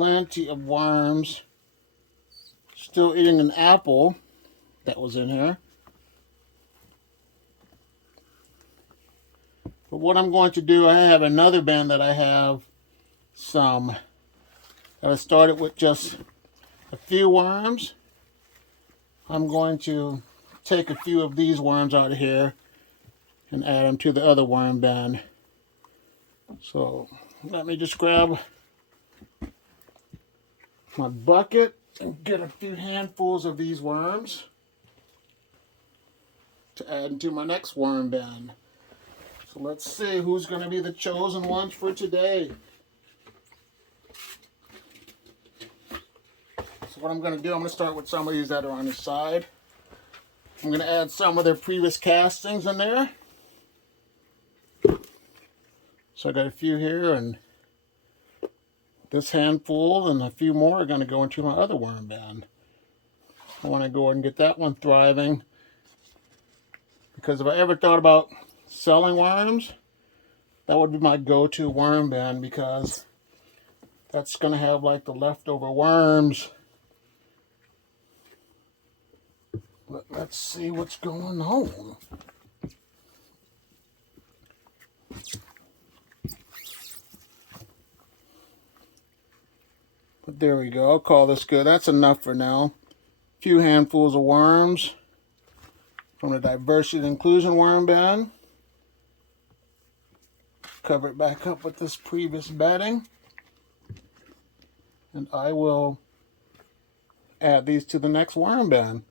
plenty of worms. Still eating an apple that was in here. But what I'm going to do, I have another bin that I have that I started with just a few worms. I'm going to take a few of these worms out of here and add them to the other worm bin. So let me just grab my bucket and get a few handfuls of these worms to add into my next worm bin. So let's see who's going to be the chosen ones for today. So what I'm going to do, I'm going to start with some of these that are on the side. I'm going to add some of their previous castings in there. So I got a few here, and this handful and a few more are going to go into my other worm bin. I want to go ahead and get that one thriving, because if I ever thought about selling worms, that would be my go-to worm bin, because that's going to have like the leftover worms. But let's see what's going on. But there we go. I'll call this good. That's enough for now. A few handfuls of worms from the diversity and inclusion worm bin. Cover it back up with this previous bedding. And I will add these to the next worm bin.